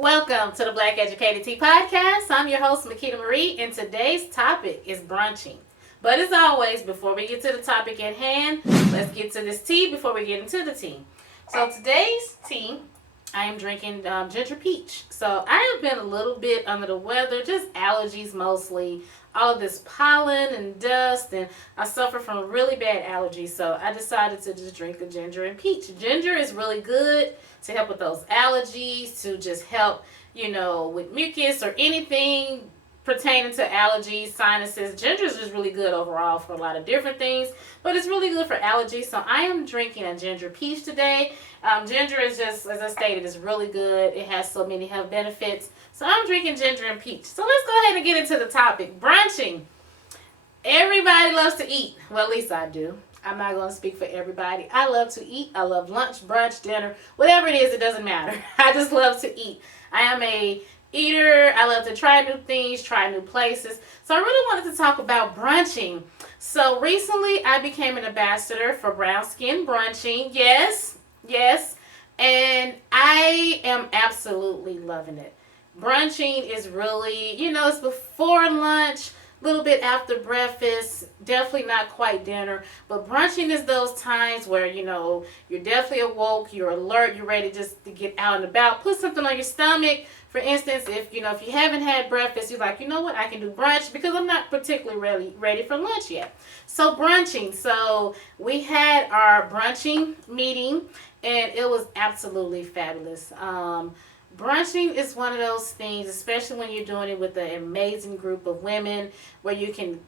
Welcome to the Black Educated Tea Podcast. I'm your host, Makeda Marie, and today's topic is brunching. But as always, before we get to the topic at hand, let's get to this tea before we get into the tea. So today's tea, I am drinking ginger peach. So I have been a little bit under the weather, just allergies mostly, all of this pollen and dust, and I suffer from a really bad allergy, so I decided to just drink a ginger and peach. Ginger is really good to help with those allergies, to just help, with mucus or anything pertaining to allergies, sinuses. Ginger is just really good overall for a lot of different things, but it's really good for allergies. So I am drinking a ginger peach today. Ginger is just, as I stated, is really good. It has so many health benefits. So I'm drinking ginger and peach. So let's go ahead and get into the topic. Brunching. Everybody loves to eat. Well, at least I do. I'm not going to speak for everybody. I love to eat. I love lunch, brunch, dinner, whatever it is, it doesn't matter. I just love to eat. I am a eater. I love to try new things, try new places. So I really wanted to talk about brunching. So recently I became an ambassador for Brown Skin Brunching. Yes. And I am absolutely loving it. Brunching is really, it's before lunch, a little bit after breakfast, definitely not quite dinner, but brunching is those times where, you're definitely awoke, you're alert, you're ready just to get out and about, put something on your stomach. For instance, if you haven't had breakfast, you're like, you know what, I can do brunch because I'm not particularly ready for lunch yet. So brunching. So we had our brunching meeting and it was absolutely fabulous. Brunching is one of those things, especially when you're doing it with an amazing group of women, where you can,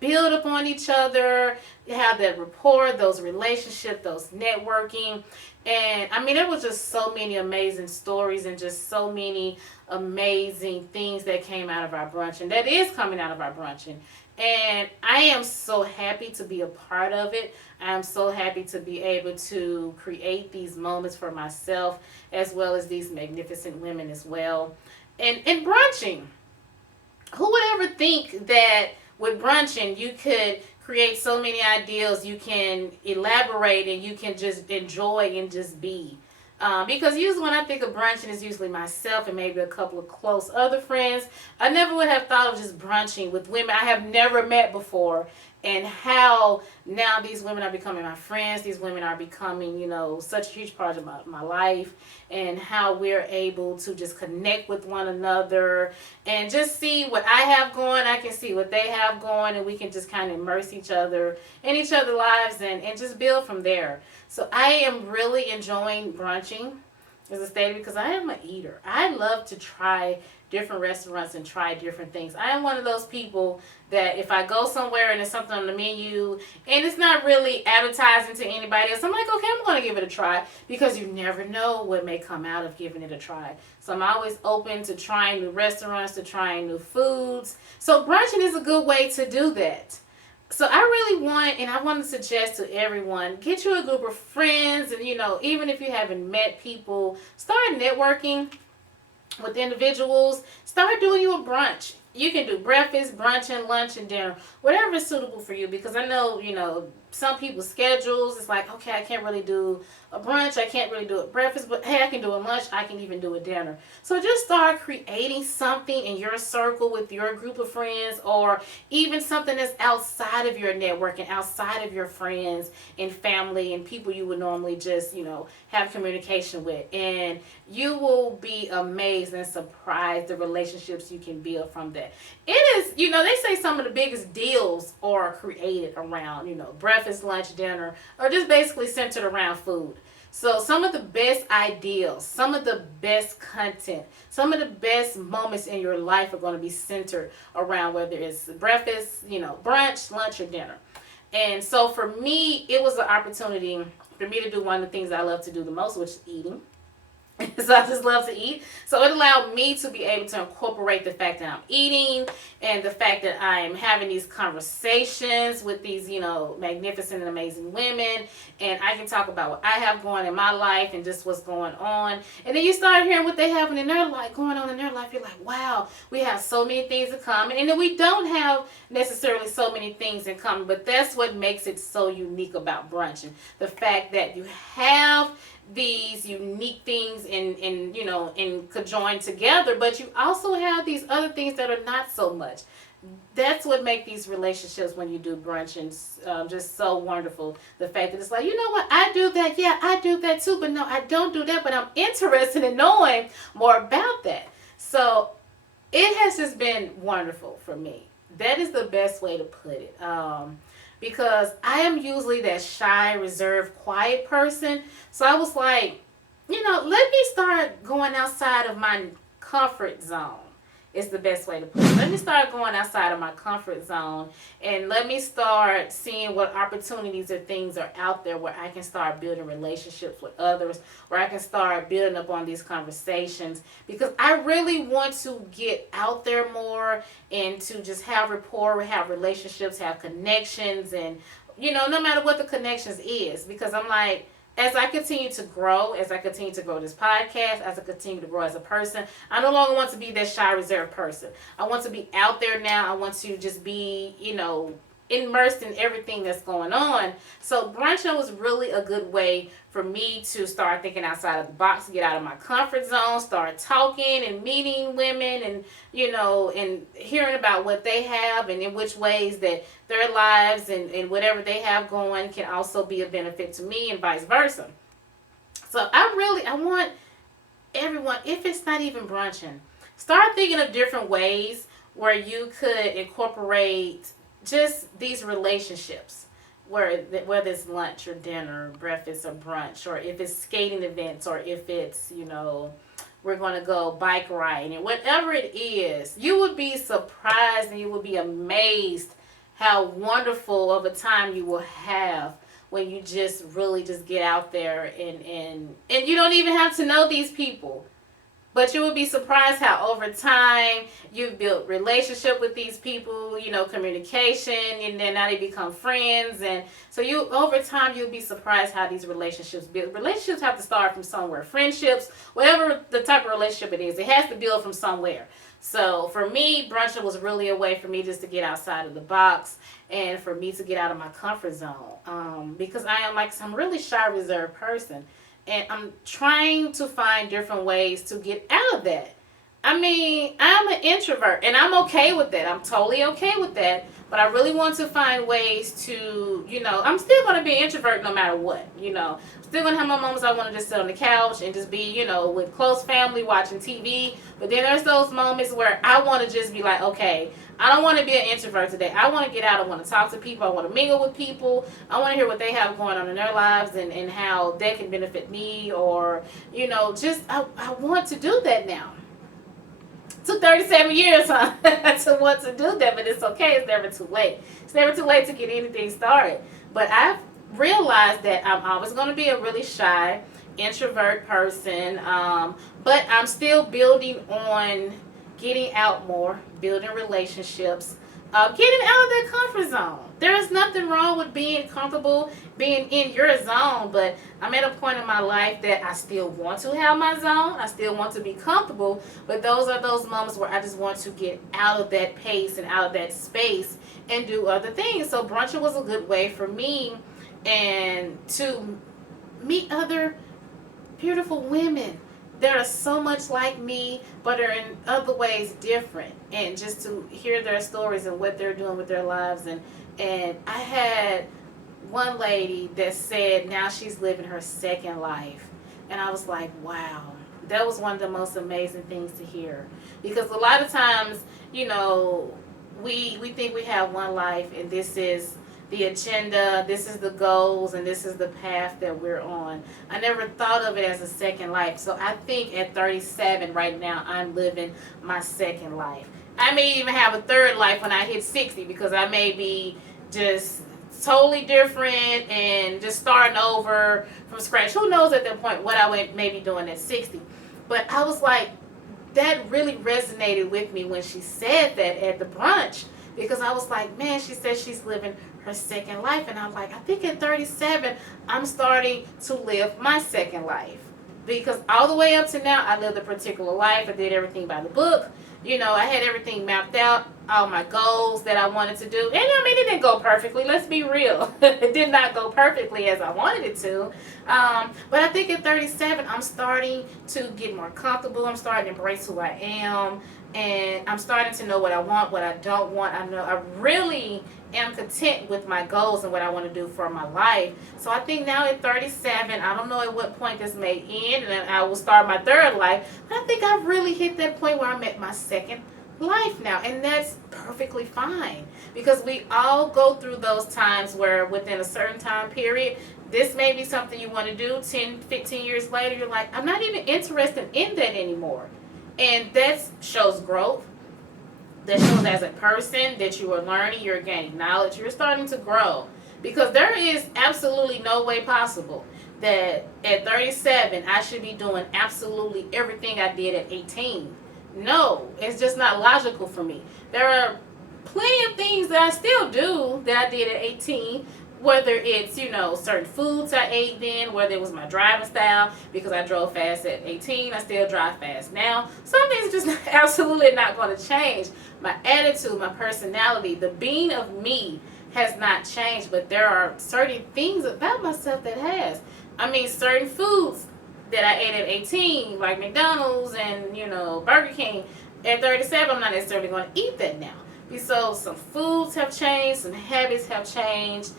build upon each other, have that rapport, those relationships, those networking. And I mean, there was just so many amazing stories and just so many amazing things that came out of our brunching, that is coming out of our brunching. And I am so happy to be a part of it. I am so happy to be able to create these moments for myself, as well as these magnificent women as well. And brunching, who would ever think that with brunching you could create so many ideals, you can elaborate, and you can just enjoy and just be. Because usually when I think of brunching, it's usually myself and maybe a couple of close other friends. I never would have thought of just brunching with women I have never met before, and how now these women are becoming my friends. These women are becoming, such a huge part of my life, and how we're able to just connect with one another and just see what I have going. I can see what they have going, and we can just kind of immerse each other in each other's lives and just build from there. So I am really enjoying brunching, as I stated, because I am an eater. I love to try different restaurants and try different things. I am one of those people that if I go somewhere and there's something on the menu and it's not really advertising to anybody else, I'm like, okay, I'm going to give it a try, because you never know what may come out of giving it a try. So I'm always open to trying new restaurants, to trying new foods. So brunching is a good way to do that. So I really I want to suggest to everyone, get you a group of friends, and even if you haven't met people, start networking with individuals. Start doing you a brunch. You can do breakfast, brunch, and lunch, and dinner, whatever is suitable for you, because I know, some people's schedules, it's like, okay, I can't really do a brunch, I can't really do a breakfast, but hey, I can do a lunch, I can even do a dinner. So just start creating something in your circle with your group of friends, or even something that's outside of your network and outside of your friends and family and people you would normally just, have communication with. And you will be amazed and surprised the relationships you can build from that. It is, they say some of the biggest deals are created around, breakfast, lunch, dinner, or just basically centered around food. So some of the best ideals, some of the best content, some of the best moments in your life are going to be centered around whether it's breakfast, brunch, lunch, or dinner. And so for me, it was an opportunity for me to do one of the things I love to do the most, which is eating. So I just love to eat. So it allowed me to be able to incorporate the fact that I'm eating, and the fact that I'm having these conversations with these, magnificent and amazing women. And I can talk about what I have going in my life and just what's going on. And then you start hearing what they have in their life, going on in their life. You're like, wow, we have so many things in common. And then we don't have necessarily so many things in common, but that's what makes it so unique about brunching. The fact that you have these unique things and you know and conjoined together, but you also have these other things that are not so much. That's what make these relationships when you do brunching just so wonderful. The fact that it's like, you know what, I do that, yeah, I do that too, but no, I don't do that, but I'm interested in knowing more about that. So it has just been wonderful for me. That is the best way to put it. Because I am usually that shy, reserved, quiet person. So I was like, you know, let me start going outside of my comfort zone. Is the best way to put it. Let me start going outside of my comfort zone and let me start seeing what opportunities or things are out there where I can start building relationships with others, where I can start building up on these conversations, because I really want to get out there more and to just have rapport, have relationships, have connections, and you know, no matter what the connections is, because I'm like, as I continue to grow, as I continue to grow this podcast, as I continue to grow as a person, I no longer want to be that shy, reserved person. I want to be out there now. I want to just be, you know, immersed in everything that's going on. So brunching was really a good way for me to start thinking outside of the box, get out of my comfort zone, start talking and meeting women and, you know, and hearing about what they have and in which ways that their lives and whatever they have going can also be a benefit to me and vice versa. So I want everyone, if it's not even brunching, start thinking of different ways where you could incorporate just these relationships, whether it's lunch or dinner, breakfast or brunch, or if it's skating events, or if it's, you know, we're going to go bike riding, and whatever it is, you would be surprised and you would be amazed how wonderful of a time you will have when you just really just get out there and you don't even have to know these people. But you would be surprised how over time you've built relationship with these people, you know, communication, and then now they become friends. And so you, over time, you'll be surprised how these relationships build. Relationships have to start from somewhere. Friendships, whatever the type of relationship it is, it has to build from somewhere. So for me, brunching was really a way for me just to get outside of the box and for me to get out of my comfort zone. Because I am like some really shy, reserved person. And I'm trying to find different ways to get out of that. I mean, I'm an introvert, and I'm okay with that. I'm totally okay with that. But I really want to find ways to, you know, I'm still going to be an introvert no matter what, you know. I'm still going to have my moments I want to just sit on the couch and just be, you know, with close family watching TV. But then there's those moments where I want to just be like, okay, I don't want to be an introvert today. I want to get out. I want to talk to people. I want to mingle with people. I want to hear what they have going on in their lives and how they can benefit me, or, you know, just I want to do that now. It took 37 years, huh, to want to do that, but it's okay. It's never too late. It's never too late to get anything started. But I've realized that I'm always going to be a really shy, introvert person, but I'm still building on getting out more, building relationships, getting out of that comfort zone. There is nothing wrong with being comfortable, being in your zone, but I'm at a point in my life that I still want to have my zone. I still want to be comfortable, but those are those moments where I just want to get out of that pace and out of that space and do other things. So brunching was a good way for me and to meet other beautiful women that are so much like me, but are in other ways different, and just to hear their stories and what they're doing with their lives. And I had one lady that said now she's living her second life, and I was like, wow, that was one of the most amazing things to hear, because a lot of times, you know, we think we have one life, and this is the agenda, this is the goals, and this is the path that we're on. I never thought of it as a second life. So I think at 37 right now, I'm living my second life. I may even have a third life when I hit 60, because I may be just totally different and just starting over from scratch. Who knows at that point what I may be doing at 60. But I was like, that really resonated with me when she said that at the brunch, because I was like, man, she said she's living her second life, and I'm like, I think at 37 I'm starting to live my second life, because all the way up to now I lived a particular life. I did everything by the book, you know, I had everything mapped out. all my goals that I wanted to do. And I mean, it didn't go perfectly. Let's be real. It did not go perfectly as I wanted it to. But I think at 37, I'm starting to get more comfortable. I'm starting to embrace who I am. And I'm starting to know what I want, what I don't want. I know I really am content with my goals and what I want to do for my life. So I think now at 37, I don't know at what point this may end, and then I will start my third life. But I think I've really hit that point where I'm at my second life now, and that's perfectly fine, because we all go through those times where within a certain time period, this may be something you want to do. 10, 15 years later, you're like, I'm not even interested in that anymore. And that shows growth. That shows as a person that you are learning, you're gaining knowledge, you're starting to grow. Because there is absolutely no way possible that at 37 I should be doing absolutely everything I did at 18. No, it's just not logical for me. There are plenty of things that I still do that I did at 18. Whether it's, certain foods I ate then, whether it was my driving style, because I drove fast at 18, I still drive fast now. Some things are just absolutely not going to change. My attitude, my personality, the being of me has not changed, but there are certain things about myself that has. I mean, certain foods that I ate at 18, like McDonald's and, Burger King, at 37, I'm not necessarily going to eat that now. So some foods have changed, some habits have changed.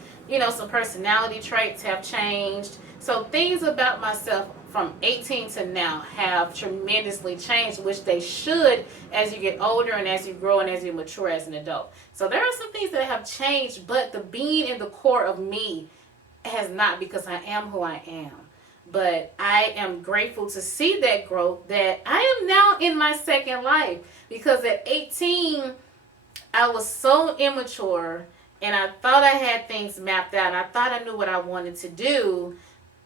Some personality traits have changed. So things about myself from 18 to now have tremendously changed, which they should as you get older and as you grow and as you mature as an adult. So there are some things that have changed, but the being in the core of me has not, because I am who I am. But I am grateful to see that growth, that I am now in my second life. Because at 18, I was so immature, and I thought I had things mapped out, and I thought I knew what I wanted to do,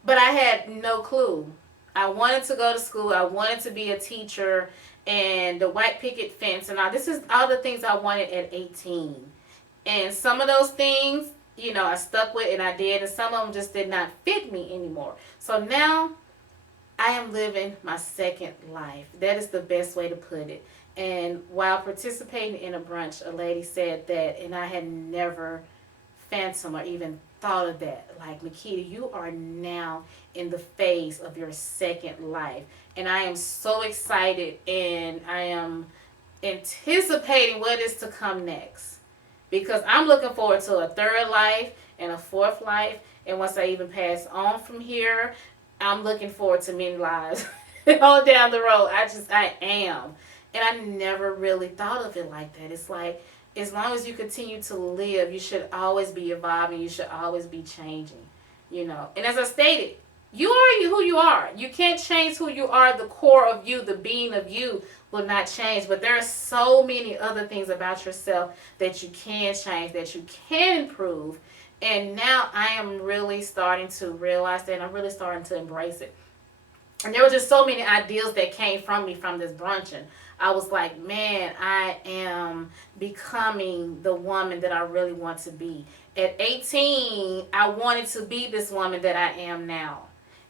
but I had no clue. I wanted to go to school. I wanted to be a teacher, and the white picket fence, and all. This is all the things I wanted at 18. And some of those things, I stuck with and I did, and some of them just did not fit me anymore. So now I am living my second life. That is the best way to put it. And while participating in a brunch, a lady said that, and I had never phantom or even thought of that. Like, Makeda, you are now in the phase of your second life. And I am so excited, and I am anticipating what is to come next. Because I'm looking forward to a third life and a fourth life. And once I even pass on from here, I'm looking forward to many lives all down the road. I am. And I never really thought of it like that. It's like, as long as you continue to live, you should always be evolving. You should always be changing, And as I stated, you are who you are. You can't change who you are. The core of you, the being of you will not change. But there are so many other things about yourself that you can change, that you can improve. And now I am really starting to realize that, and I'm really starting to embrace it. And there were just so many ideals that came from me from this brunching. I was like, man, I am becoming the woman that I really want to be. At 18, I wanted to be this woman that I am now.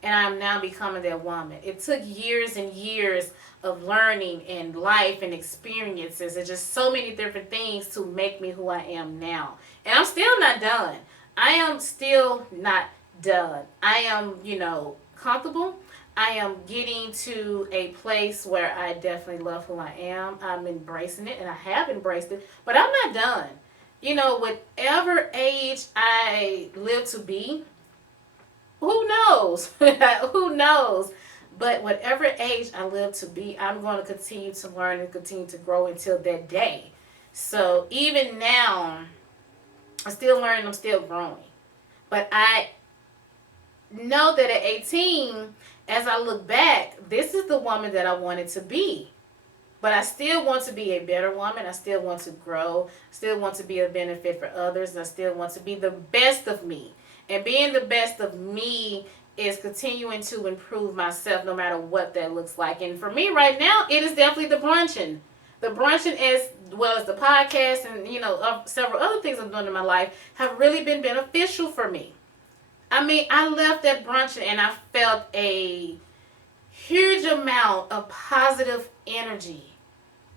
And I'm now becoming that woman. It took years and years of learning and life and experiences and just so many different things to make me who I am now. And I'm still not done. I am still not done. I am, comfortable. I am getting to a place where I definitely love who I am. I'm embracing it, and I have embraced it, but I'm not done. Whatever age I live to be, who knows? Who knows? But whatever age I live to be, I'm going to continue to learn and continue to grow until that day. So even now, I'm still learning, I'm still growing. But I know that at 18, as I look back, this is the woman that I wanted to be. But I still want to be a better woman. I still want to grow. Still want to be a benefit for others. And I still want to be the best of me. And being the best of me is continuing to improve myself no matter what that looks like. And for me right now, it is definitely the brunching. The brunching, as well as the podcast and, several other things I'm doing in my life, have really been beneficial for me. I mean, I left that brunch and I felt a huge amount of positive energy.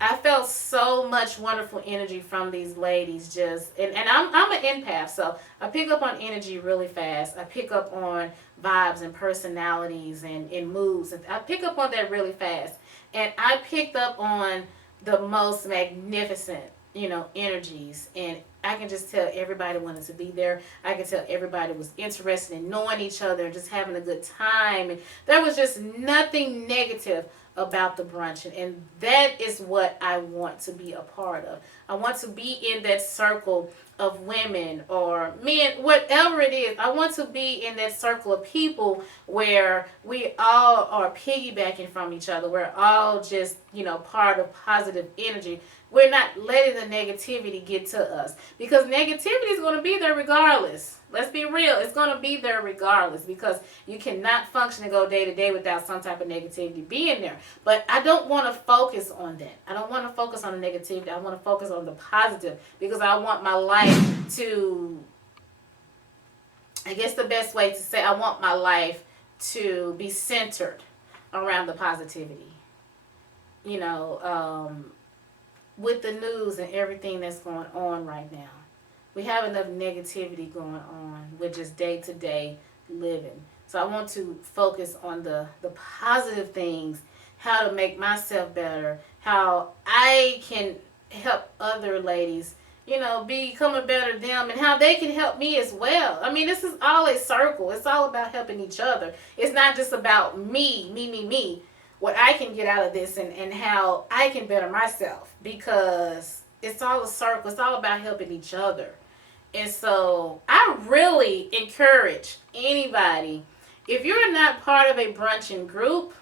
I felt so much wonderful energy from these ladies. And I'm an empath, so I pick up on energy really fast. I pick up on vibes and personalities and moods. And I pick up on that really fast. And I picked up on the most magnificent, energies. And I can just tell everybody wanted to be there. I can tell everybody was interested in knowing each other and just having a good time. And there was just nothing negative about the brunch. And that is what I want to be a part of. I want to be in that circle of women or men, whatever it is. I want to be in that circle of people where we all are piggybacking from each other. We're all just, part of positive energy. We're not letting the negativity get to us, because negativity is going to be there regardless. Let's be real. It's going to be there regardless, because you cannot function and go day to day without some type of negativity being there. But I don't want to focus on that. I don't want to focus on the negativity. I want to focus on the positive, because I want my life to, I guess the best way to say, I want my life to be centered around the positivity. With the news and everything that's going on right now, we have enough negativity going on with just day-to-day living. So I want to focus on the positive things, how to make myself better, how I can help other ladies, become a better them, and how they can help me as well. I mean, this is all a circle. It's all about helping each other. It's not just about me. What I can get out of this and how I can better myself, because it's all a circle. It's all about helping each other. And so I really encourage anybody, if you're not part of a brunching group,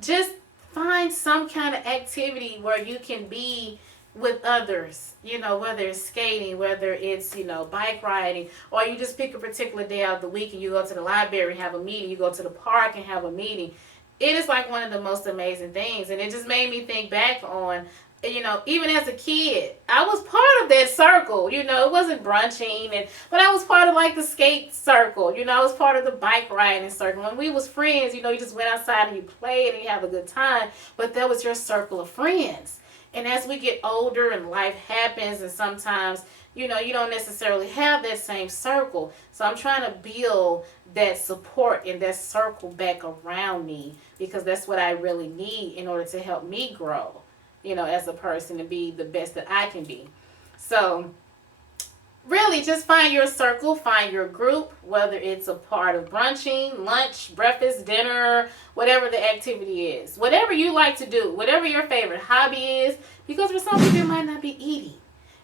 just find some kind of activity where you can be with others, whether it's skating, whether it's, bike riding, or you just pick a particular day out of the week and you go to the library and have a meeting, you go to the park and have a meeting. It is like one of the most amazing things. And it just made me think back on, even as a kid, I was part of that circle. It wasn't brunching, but I was part of like the skate circle. I was part of the bike riding circle. When we was friends, you just went outside and you played and you have a good time. But that was your circle of friends. And as we get older and life happens, and sometimes, you don't necessarily have that same circle. So I'm trying to build that support and that circle back around me, because that's what I really need in order to help me grow, as a person, and be the best that I can be. So really just find your circle, find your group, whether it's a part of brunching, lunch, breakfast, dinner, whatever the activity is. Whatever you like to do, whatever your favorite hobby is, because for some people it might not be eating.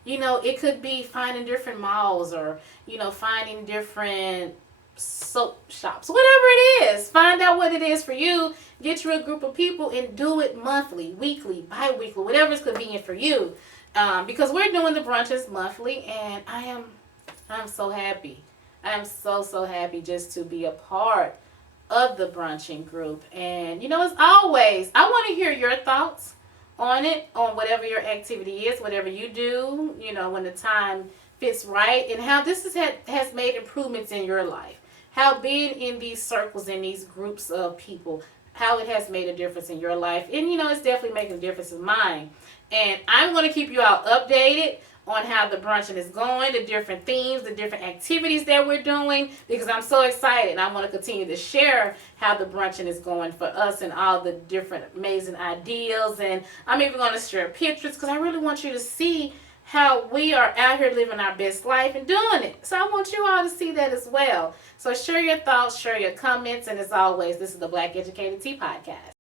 It could be finding different malls, or, finding different soap shops, whatever it is. Find out what it is for you. Get you a group of people and do it monthly, weekly, bi-weekly, whatever is convenient for you. Because we're doing the brunches monthly, and I'm so happy. I am so happy just to be a part of the brunching group. And, as always, I want to hear your thoughts on it, on whatever your activity is, whatever you do, when the time fits right, and how this has made improvements in your life. How being in these circles, in these groups of people, how it has made a difference in your life. And, it's definitely making a difference in mine. And I'm going to keep you all updated on how the brunching is going, the different themes, the different activities that we're doing, because I'm so excited, and I want to continue to share how the brunching is going for us and all the different amazing ideas. And I'm even going to share pictures, because I really want you to see how we are out here living our best life and doing it. So I want you all to see that as well. So share your thoughts, share your comments, and as always, this is the Black Educated Tea Podcast.